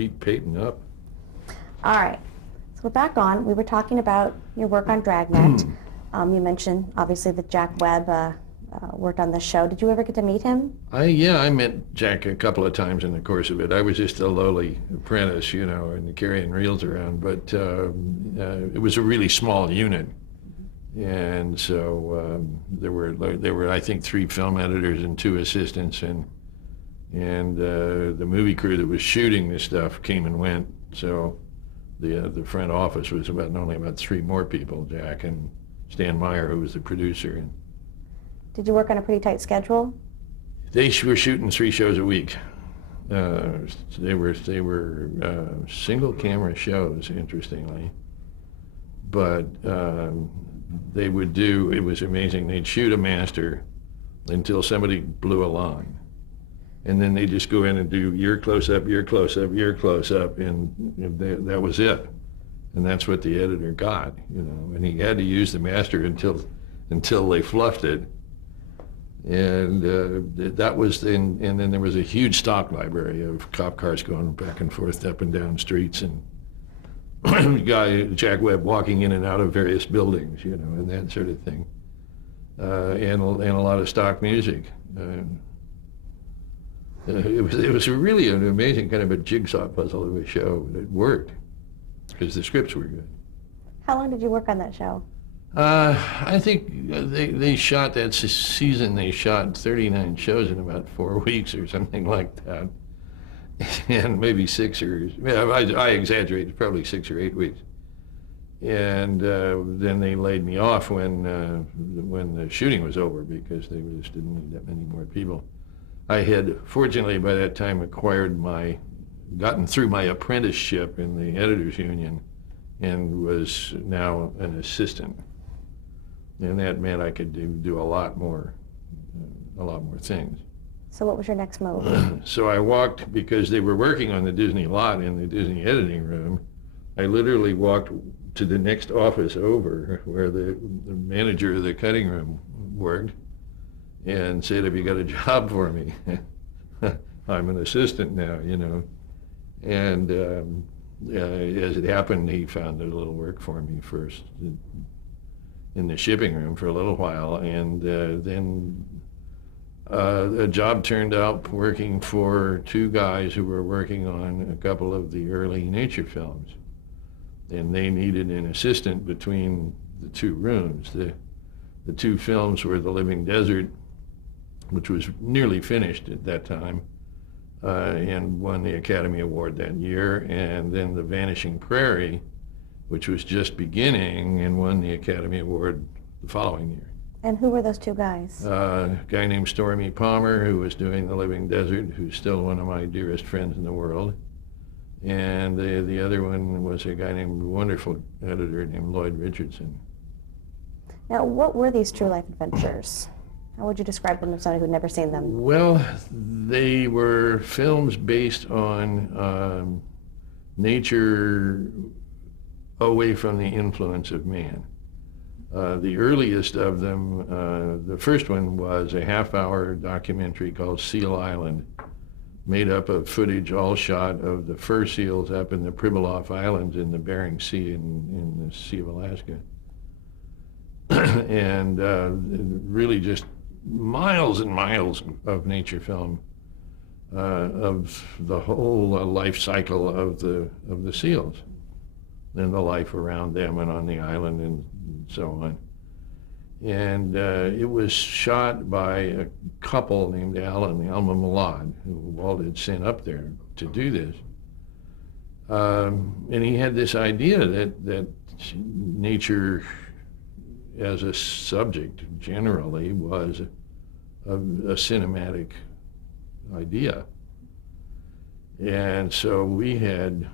beat Peyton up. All right. So we're back on. We were talking about your work on Dragnet. You mentioned, obviously, that Jack Webb worked on the show. Did you ever get to meet him? I met Jack a couple of times in the course of it. I was just a lowly apprentice, and carrying reels around, but it was a really small unit. And so there were, I think, 3 film editors and 2 assistants, and the movie crew that was shooting this stuff came and went. So the front office was only about 3 more people, Jack and Stan Meyer, who was the producer. And did you work on a pretty tight schedule? they were shooting 3 shows a week. They were single camera shows, interestingly, but they would do, it was amazing, they'd shoot a master until somebody blew a line. And then they just go in and do your close-up, your close-up, your close-up, and that was it. And that's what the editor got, and he had to use the master until they fluffed it. And that was, and then there was a huge stock library of cop cars going back and forth up and down streets, and Jack Webb walking in and out of various buildings, and that sort of thing. And a lot of stock music. It was really an amazing kind of a jigsaw puzzle of a show. It worked because the scripts were good. How long did you work on that show? I think they shot that season. They shot 39 shows in about 4 weeks or something like that, and maybe 6 or I exaggerate. Probably 6 or 8 weeks. And then they laid me off when the shooting was over because they just didn't need that many more people. I had, fortunately, by that time, gotten through my apprenticeship in the editors union, and was now an assistant. And that meant I could do a lot more things. So what was your next move? So I walked, because they were working on the Disney lot in the Disney editing room, I literally walked to the next office over where the manager of the cutting room worked, and said, "Have you got a job for me?" I'm an assistant now, And as it happened, he found a little work for me first in the shipping room for a little while, and then a job turned out working for 2 guys who were working on a couple of the early nature films, and they needed an assistant between the 2 rooms. The 2 films were The Living Desert, which was nearly finished at that time, and won the Academy Award that year, and then The Vanishing Prairie, which was just beginning and won the Academy Award the following year. And who were those 2 guys? A guy named Stormy Palmer, who was doing The Living Desert, who's still one of my dearest friends in the world. And the other one was a guy named, wonderful editor named Lloyd Richardson. Now, what were these true life adventures? How would you describe them to somebody who'd never seen them? Well, they were films based on nature away from the influence of man. The earliest of them, the first one was a half-hour documentary called Seal Island, made up of footage all shot of the fur seals up in the Pribilof Islands in the Bering Sea in the Sea of Alaska. And really just miles and miles of nature film of the whole life cycle of the seals and the life around them and on the island and so on. And it was shot by a couple named Alan and Alma Malad, who Walt had sent up there to do this. And he had this idea that nature as a subject generally was a cinematic idea. And so we had,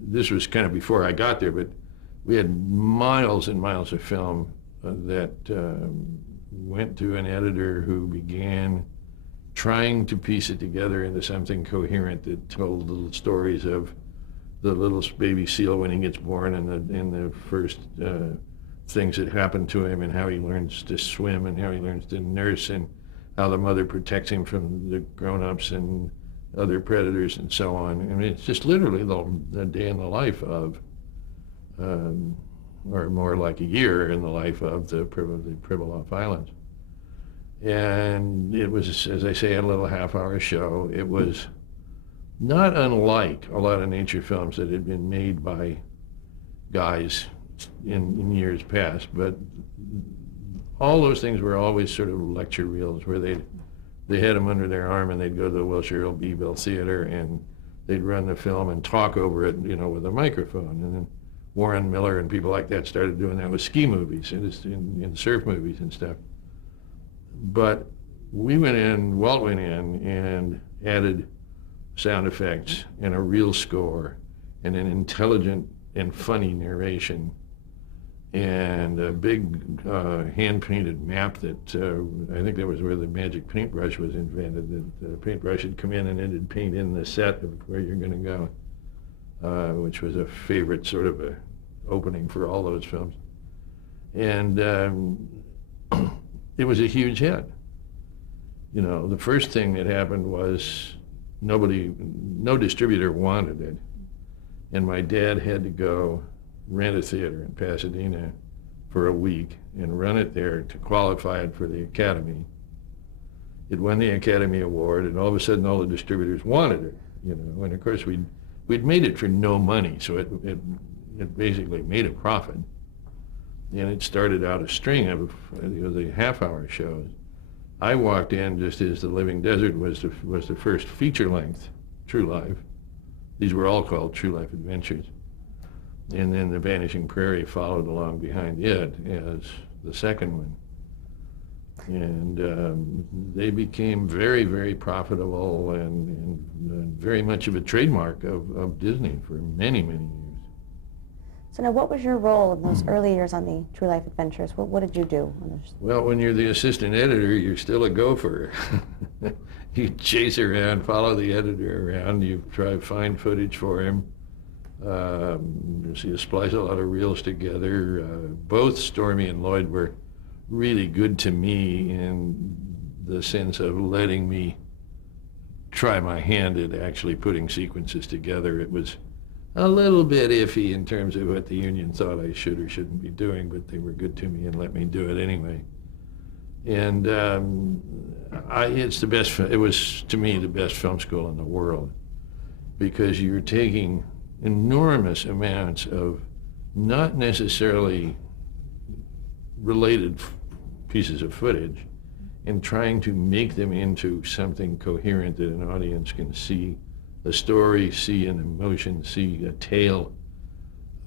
this was kind of before I got there, but we had miles and miles of film that went to an editor who began trying to piece it together into something coherent that told little stories of the little baby seal when he gets born and the first things that happen to him and how he learns to swim and how he learns to nurse and how the mother protects him from the grown-ups and other predators and so on. I mean, it's just literally the day in the life of, or more like a year in the life of the Pribilof Islands. And it was, as I say, a little half-hour show. It was not unlike a lot of nature films that had been made by guys in years past, but all those things were always sort of lecture reels where they had them under their arm and they'd go to the Wilshire Earl Beeville Theater and they'd run the film and talk over it, with a microphone. And then Warren Miller and people like that started doing that with ski movies and in surf movies and stuff. But Walt went in and added sound effects and a real score and an intelligent and funny narration and a big hand-painted map that I think that was where the magic paintbrush was invented. That the paintbrush would come in and it'd paint in the set of where you're going to go, which was a favorite sort of a opening for all those films. And it was a huge hit. The first thing that happened was no distributor wanted it. And my dad had to go rent a theater in Pasadena for a week and run it there to qualify it for the Academy. It won the Academy Award, and all of a sudden all the distributors wanted it, And of course we'd made it for no money, so it basically made a profit. And it started out a string of the half-hour shows. I walked in just as The Living Desert was the first feature-length True Life. These were all called True Life Adventures. And then The Vanishing Prairie followed along behind it as the second one. And they became very, very profitable and very much of a trademark of Disney for many, many years. So now, what was your role in those early years on the True Life Adventures? What did you do? Well, when you're the assistant editor, you're still a gopher. You chase around, follow the editor around, you try to find footage for him. You splice a lot of reels together. Both Stormy and Lloyd were really good to me in the sense of letting me try my hand at actually putting sequences together. It was a little bit iffy in terms of what the union thought I should or shouldn't be doing, but they were good to me and let me do it anyway. And it's the best. It was, to me, the best film school in the world, because you're taking enormous amounts of not necessarily related pieces of footage and trying to make them into something coherent that an audience can see a story, see an emotion, see a tale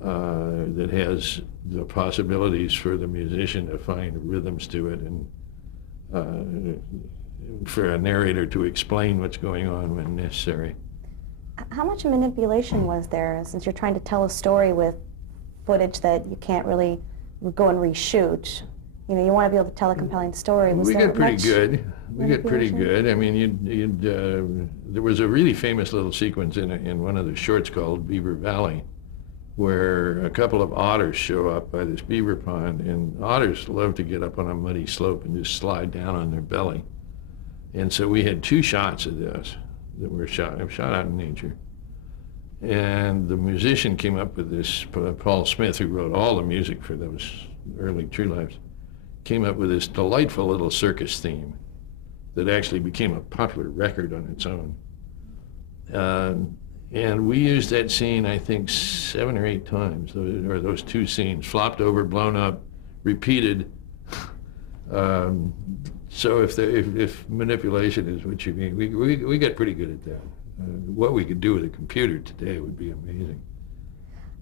that has the possibilities for the musician to find rhythms to it and for a narrator to explain what's going on when necessary. How much manipulation was there, since you're trying to tell a story with footage that you can't really go and reshoot? You want to be able to tell a compelling story. We got pretty good. We got pretty good. I mean, there was a really famous little sequence in one of the shorts called Beaver Valley, where a couple of otters show up by this beaver pond, and otters love to get up on a muddy slope and just slide down on their belly. And so we had 2 shots of this that were shot out in nature. And the musician came up with this, Paul Smith, who wrote all the music for those early True Lives, came up with this delightful little circus theme that actually became a popular record on its own. And we used that scene, I think, 7 or 8 times, or those 2 scenes, flopped over, blown up, repeated. So if manipulation is what you mean, we got pretty good at that. What we could do with a computer today would be amazing.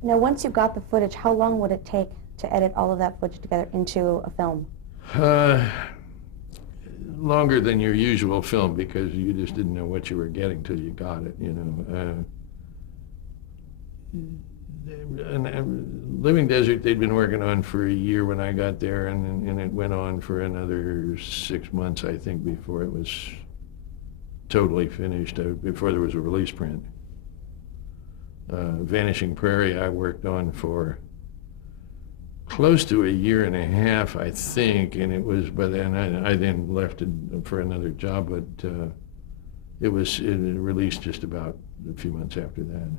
Now, once you got the footage, how long would it take to edit all of that footage together into a film? Longer than your usual film, because you just didn't know what you were getting till you got it, And Living Desert they'd been working on for a year when I got there, and it went on for another 6 months, I think, before it was totally finished, before there was a release print. Vanishing Prairie I worked on for close to a year and a half, I think, and it was by then I then left it for another job, but it released just about a few months after that.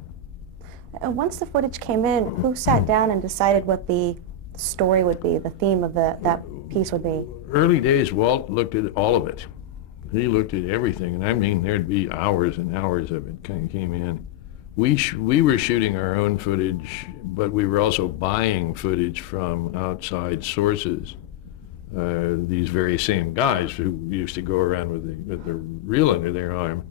Once the footage came in, who sat down and decided what the story would be, the theme of that piece would be? Early days, Walt looked at all of it. He looked at everything, and I mean, there'd be hours and hours of it kind of came in. We were shooting our own footage, but we were also buying footage from outside sources. These very same guys who used to go around with the reel under their arm,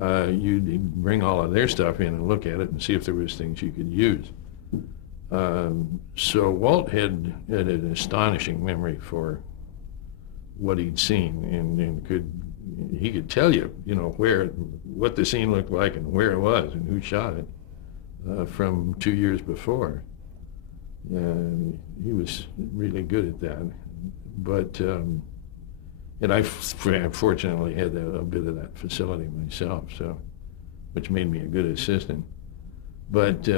you'd bring all of their stuff in and look at it and see if there was things you could use. So Walt had an astonishing memory for what he'd seen, and he could tell you, what the scene looked like and where it was and who shot it from 2 years before. He was really good at that. But and I fortunately had a bit of that facility myself, which made me a good assistant. But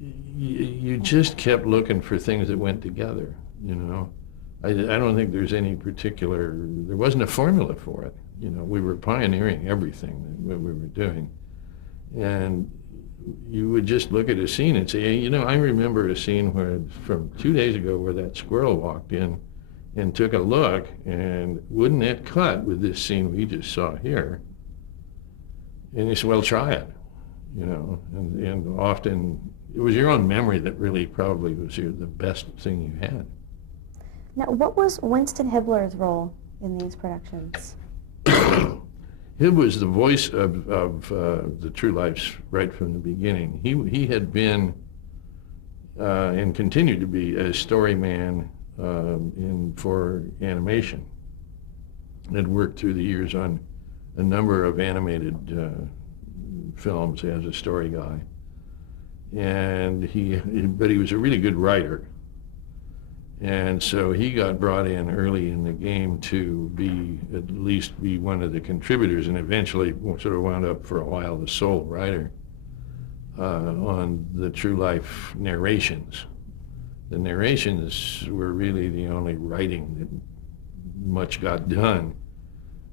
you just kept looking for things that went together, I don't think there wasn't a formula for it. We were pioneering everything that we were doing. And you would just look at a scene and say, hey, I remember a scene from 2 days ago where that squirrel walked in and took a look, and wouldn't it cut with this scene we just saw here? And you said, well, try it, and often it was your own memory that really probably was the best thing you had. Now, what was Winston Hibler's role in these productions? Hib was the voice of the True Lives right from the beginning. He had been and continued to be a story man for animation. Had worked through the years on a number of animated films as a story guy, but he was a really good writer. And so he got brought in early in the game to at least be one of the contributors, and eventually sort of wound up for a while the sole writer on the True Life narrations. The narrations were really the only writing that much got done.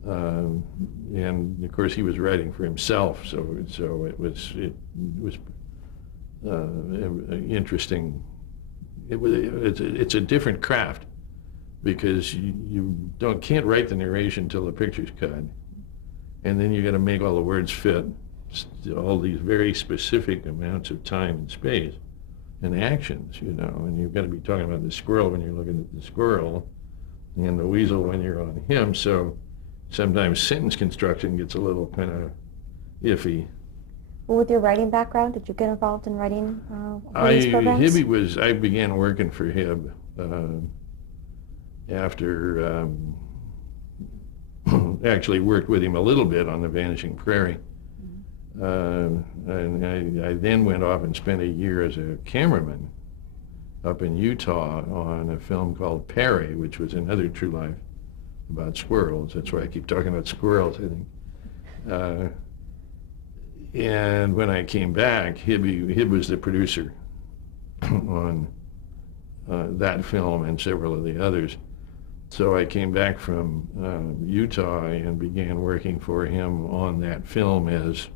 And of course he was writing for himself, so it was interesting. It's a different craft, because you can't write the narration till the picture's cut, and then you got to make all the words fit all these very specific amounts of time and space and actions, and you've got to be talking about the squirrel when you're looking at the squirrel, and the weasel when you're on him. So sometimes sentence construction gets a little kind of iffy. Well, with your writing background, did you get involved in writing these programs? I began working for Hib after actually worked with him a little bit on The Vanishing Prairie. And I then went off and spent a year as a cameraman up in Utah on a film called Perry, which was another True Life about squirrels. That's why I keep talking about squirrels, I think. And when I came back, Hib was the producer on that film and several of the others. So I came back from Utah and began working for him on that film as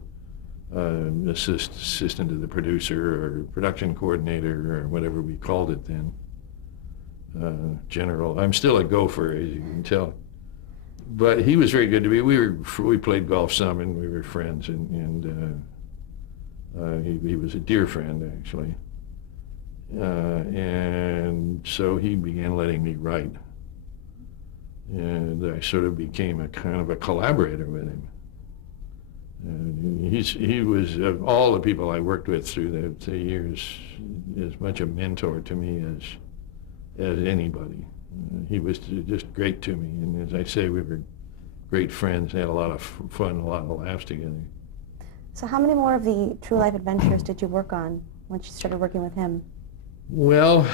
assistant to the producer or production coordinator or whatever we called it then. General. I'm still a gopher, as you can tell. But he was very good to me. We played golf some, and we were friends, and he was a dear friend, actually. And so he began letting me write, and I sort of became a kind of a collaborator with him. And he was, of all the people I worked with through the years, as much a mentor to me as anybody. He was just great to me, and as I say, we were great friends, had a lot of fun, a lot of laughs together. So how many more of the True Life adventures did you work on once you started working with him? Well,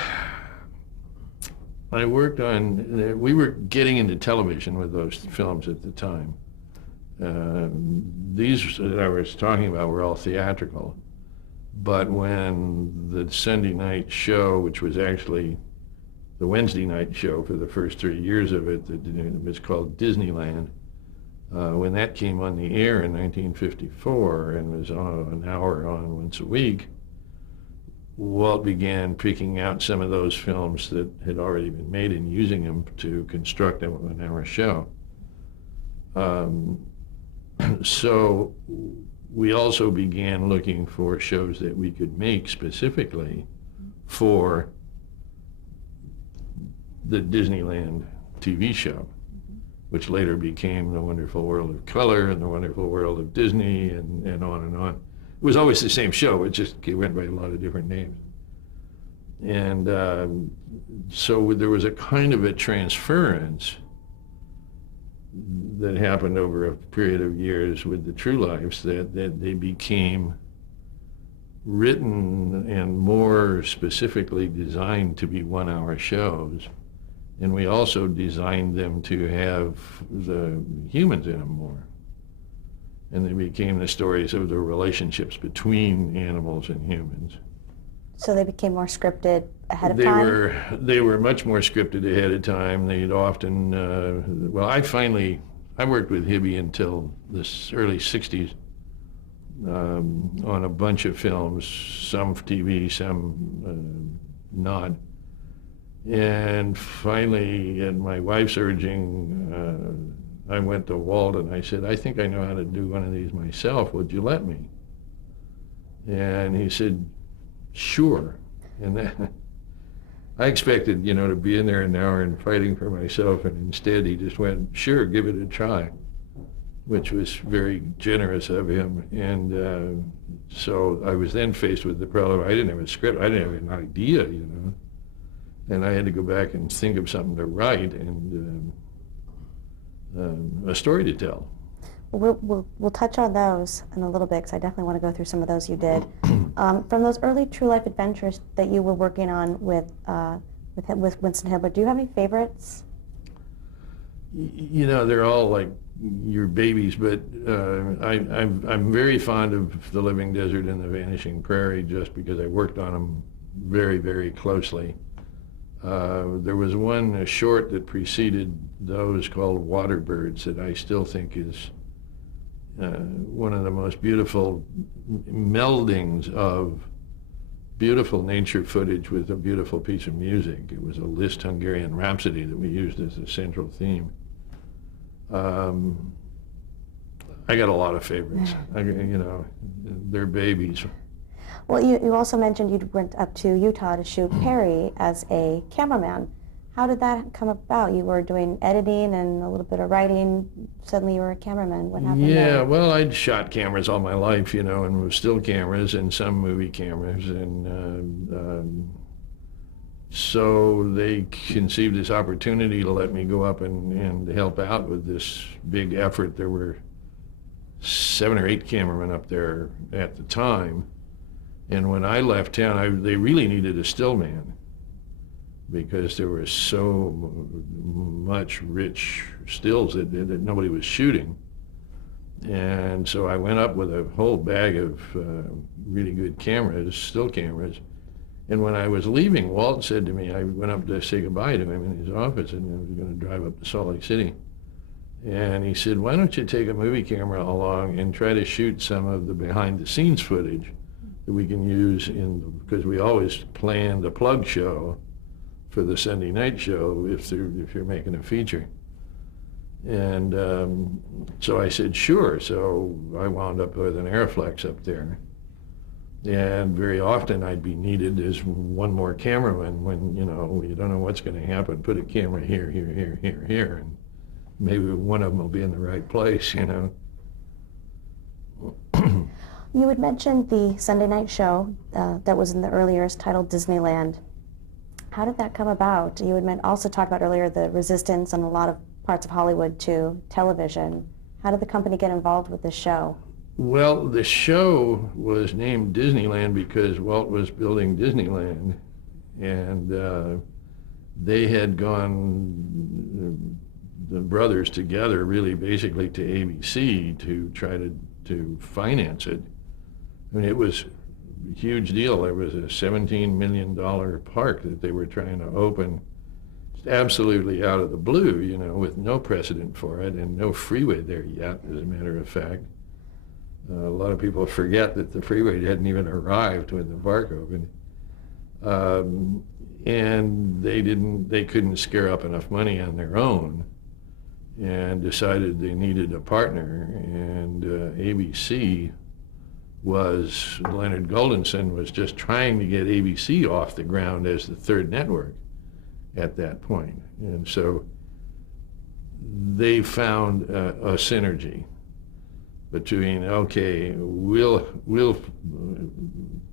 I worked on, we were getting into television with those films at the time. These that I was talking about were all theatrical, but when the Sunday night show, which was actually the Wednesday night show for the first 3 years of it, it was called Disneyland, When that came on the air in 1954 and was on an hour on once a week, Walt began picking out some of those films that had already been made and using them to construct a 1 hour show. So we also began looking for shows that we could make specifically for the Disneyland TV show, which later became The Wonderful World of Color and The Wonderful World of Disney, and on and on. It was always the same show, it just went by a lot of different names. And so there was a kind of a transference that happened over a period of years with the True Lives, that they became written and more specifically designed to be 1 hour shows. And we also designed them to have the humans in them more. And they became the stories of the relationships between animals and humans. So they became more scripted ahead of time? They were much more scripted ahead of time. They'd often, I worked with Hibby until the early 60s on a bunch of films, some for TV, some not. And finally, at my wife's urging, I went to Walt and I said, I think I know how to do one of these myself. Would you let me? And he said, sure. And then I expected, to be in there an hour and fighting for myself, and instead he just went, sure, give it a try, which was very generous of him. And so I was then faced with the problem. I didn't have a script. I didn't have an idea, And I had to go back and think of something to write and a story to tell. We'll touch on those in a little bit, because I definitely want to go through some of those you did. From those early True Life adventures that you were working on with Winston Hibler, do you have any favorites? They're all like your babies, but I'm very fond of The Living Desert and The Vanishing Prairie, just because I worked on them very, very closely. There was a short that preceded those called Waterbirds that I still think is one of the most beautiful meldings of beautiful nature footage with a beautiful piece of music. It was a Liszt Hungarian Rhapsody that we used as a central theme. I got a lot of favorites. They're babies. Well, you also mentioned you went up to Utah to shoot Perry as a cameraman. How did that come about? You were doing editing and a little bit of writing. Suddenly you were a cameraman. What happened there? Well, I'd shot cameras all my life, and with still cameras and some movie cameras. And so they conceived this opportunity to let me go up and help out with this big effort. There were 7 or 8 cameramen up there at the time. And when I left town, they really needed a still man, because there was so much rich stills that nobody was shooting. And so I went up with a whole bag of really good cameras, still cameras. And when I was leaving, Walt said to me, I went up to say goodbye to him in his office, and I was going to drive up to Salt Lake City. And he said, why don't you take a movie camera along and try to shoot some of the behind-the-scenes footage that we can use because we always plan the plug show for the Sunday night show if you're making a feature. And so I said, sure. So I wound up with an Arriflex up there. And very often I'd be needed as one more cameraman when, you don't know what's going to happen. Put a camera here, and maybe one of them will be in the right place, You had mentioned the Sunday night show that was in the early years titled Disneyland. How did that come about? You had also talked about earlier the resistance in a lot of parts of Hollywood to television. How did the company get involved with this show? Well, the show was named Disneyland because Walt was building Disneyland, and they had gone, the brothers together, really basically to ABC to try to finance it. I mean, it was a huge deal. There was a $17 million park that they were trying to open. absolutely out of the blue, you know, with no precedent for it and no freeway there yet, as a matter of fact. A lot of people forget that the freeway hadn't even arrived when the park opened. And they couldn't scare up enough money on their own and decided they needed a partner. And ABC Leonard Goldenson was just trying to get ABC off the ground as the third network at that point. And so they found a synergy between, okay, we'll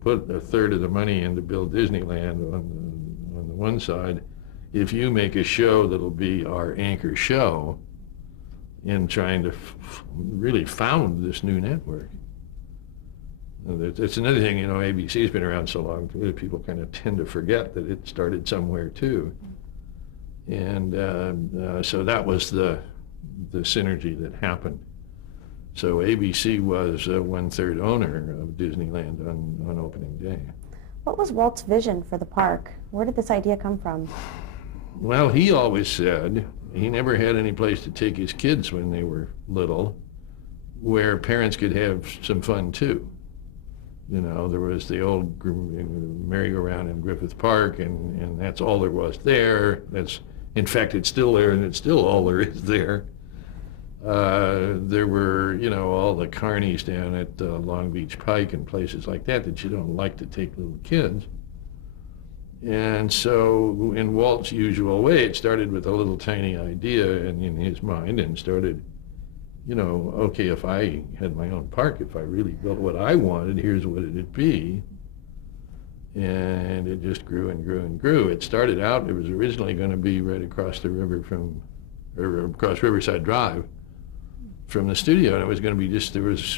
put a third of the money in to build Disneyland on the one side, if you make a show that'll be our anchor show in trying to really found this new network. It's another thing, you know, ABC's been around so long, people kind of tend to forget that it started somewhere too. And so that was the synergy that happened. So ABC was a one-third owner of Disneyland on opening day. What was Walt's vision for the park? Where did this idea come from? Well, he always said he never had any place to take his kids when they were little where parents could have some fun too. You know, there was the old merry-go-round in Griffith Park, and that's all there was there. In fact, it's still there, and it's still all there is there. There were, you know, all the carnies down at Long Beach Pike and places like that you don't like to take little kids. And so, in Walt's usual way, it started with a little tiny idea in his mind and started, you know, okay, if I had my own park, if I really built what I wanted, here's what it'd be. And it just grew and grew and grew. It started out, it was originally going to be right across the river across Riverside Drive from the studio, and it was going to be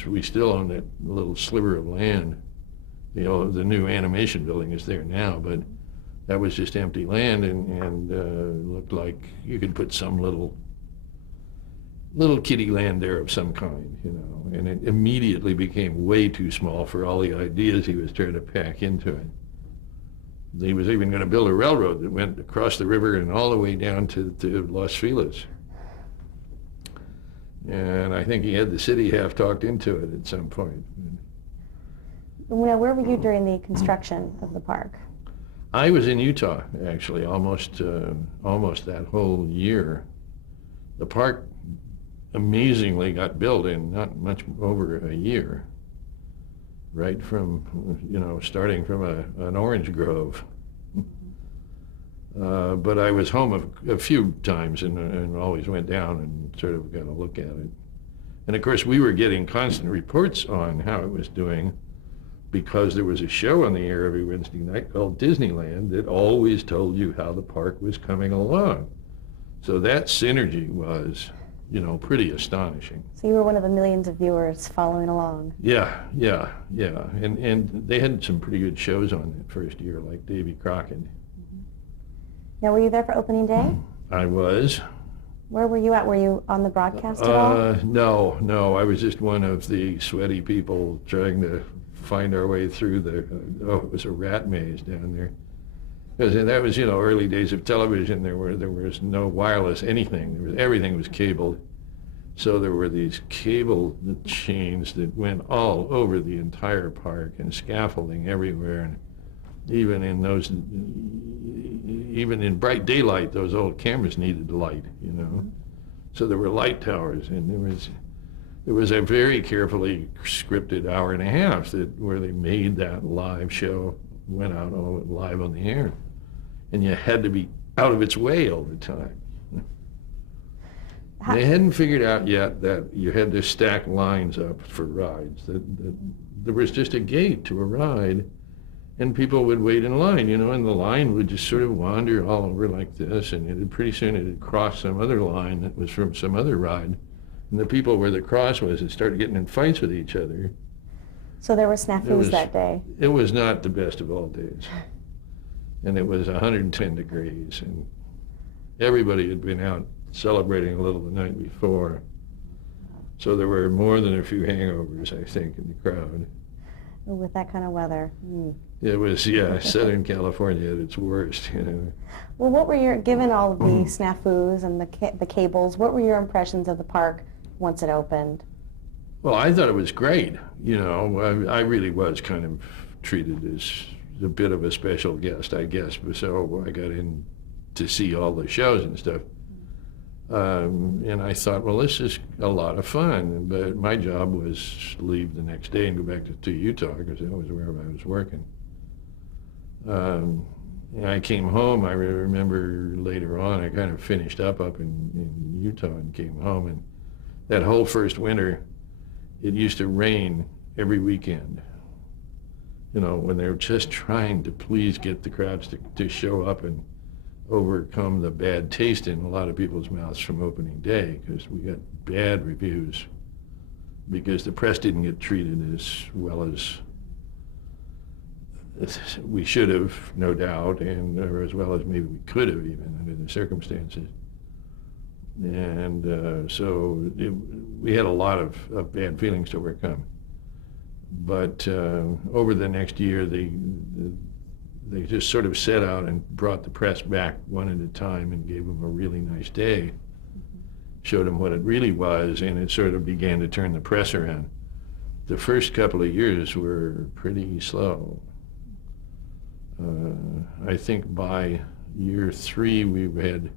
we still own that little sliver of land. You know, the new animation building is there now, but that was just empty land, and looked like you could put some little kiddie land there of some kind, you know, and it immediately became way too small for all the ideas he was trying to pack into it. He was even going to build a railroad that went across the river and all the way down to Los Feliz. And I think he had the city half talked into it at some point. Where were you during the construction of the park? I was in Utah, actually, almost that whole year. The park amazingly got built in not much over a year, right from, you know, starting from an orange grove. But I was home a few times and always went down and sort of got a look at it. And of course, we were getting constant reports on how it was doing because there was a show on the air every Wednesday night called Disneyland that always told you how the park was coming along. So that synergy was, you know, pretty astonishing. So you were one of the millions of viewers following along. Yeah. And they had some pretty good shows on that first year, like Davy Crockett. Now, were you there for opening day? I was. Where were you at? Were you on the broadcast at all? No. I was just one of the sweaty people trying to find our way through it was a rat maze down there. Because that was, you know, early days of television. There was no wireless anything. Everything was cabled. So there were these cable chains that went all over the entire park and scaffolding everywhere. And even in bright daylight, those old cameras needed light, you know. So there were light towers, and there was a very carefully scripted hour and a half where they made that live show, went out live on the air, and you had to be out of its way all the time. They hadn't figured out yet that you had to stack lines up for rides. That there was just a gate to a ride, and people would wait in line, you know, and the line would just sort of wander all over like this, and pretty soon it would cross some other line that was from some other ride. And the people where the cross was, it started getting in fights with each other. So there were snafus that day? It was not the best of all days. And it was 110 degrees, and everybody had been out celebrating a little the night before. So there were more than a few hangovers, I think, in the crowd. with that kind of weather. It was, yeah, Southern California at its worst, you know. Well, what were your, given all of the snafus and the cables, what were your impressions of the park once it opened? Well, I thought it was great. You know, I really was kind of treated as a bit of a special guest, I guess. So I got in to see all the shows and stuff. And I thought, well, this is a lot of fun. But my job was to leave the next day and go back to Utah because that was where I was working. And I came home. I remember later on, I kind of finished up in Utah and came home. And that whole first winter, it used to rain every weekend. You know, when they were just trying to please get the crowds to show up and overcome the bad taste in a lot of people's mouths from opening day, because we got bad reviews because the press didn't get treated as well as we should have, no doubt, and or as well as maybe we could have even under the circumstances. And we had a lot of bad feelings to overcome. But over the next year, they just sort of set out and brought the press back one at a time and gave them a really nice day, showed them what it really was, and it sort of began to turn the press around. The first couple of years were pretty slow. I think by year 3, we had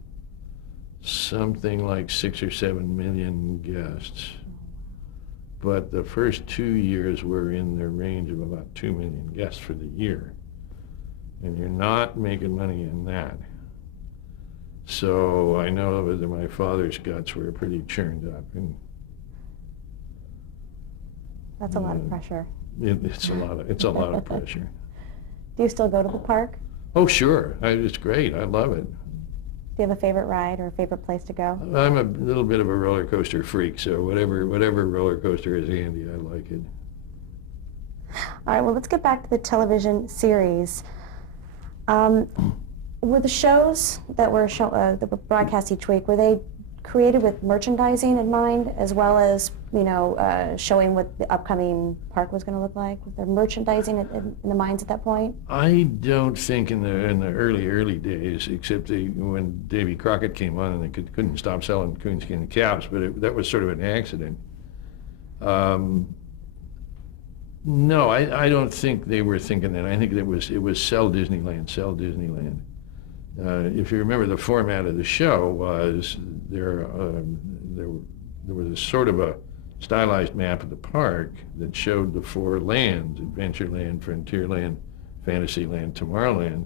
something like 6 or 7 million guests. But the first 2 years were in the range of about 2 million guests for the year. And you're not making money in that. So I know that my father's guts were pretty churned up. And That's a lot of pressure. it's a lot of pressure. Do you still go to the park? Oh, sure. It's great. I love it. Do you have a favorite ride or a favorite place to go? I'm a little bit of a roller coaster freak, so whatever roller coaster is handy, I like it. All right, well, let's get back to the television series. Were the shows that were broadcast each week, were they created with merchandising in mind, as well as, showing what the upcoming park was going to look like? Was there merchandising in the minds at that point? I don't think in the early days, except when Davy Crockett came on and they couldn't stop selling coonskin caps, but that was sort of an accident. No, I don't think they were thinking that. I think it was sell Disneyland, sell Disneyland. If you remember, the format of the show was there was a sort of a stylized map of the park that showed the 4 lands: Adventureland, Frontierland, Fantasyland, Tomorrowland.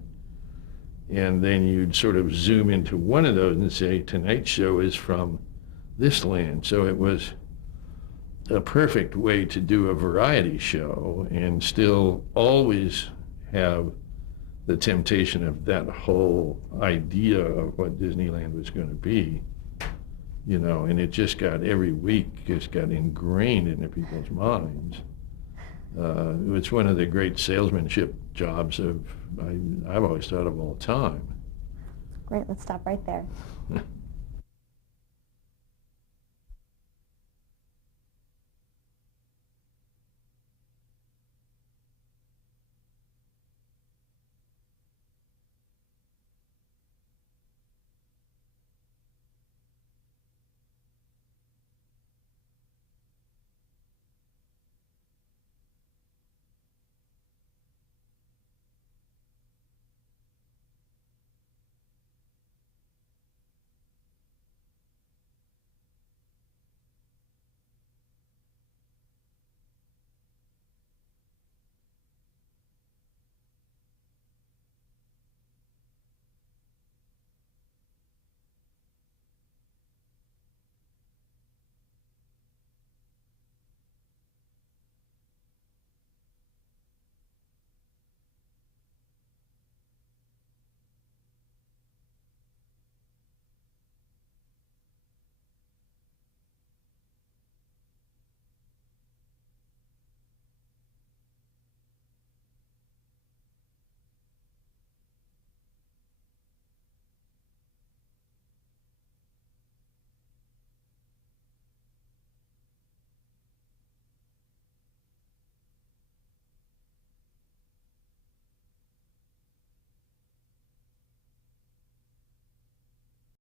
And then you'd sort of zoom into one of those and say, tonight's show is from this land. So it was a perfect way to do a variety show and still always have the temptation of that whole idea of what Disneyland was going to be, and it just got, every week, just got ingrained into people's minds. It's one of the great salesmanship jobs I've always thought of all time. Great, let's stop right there.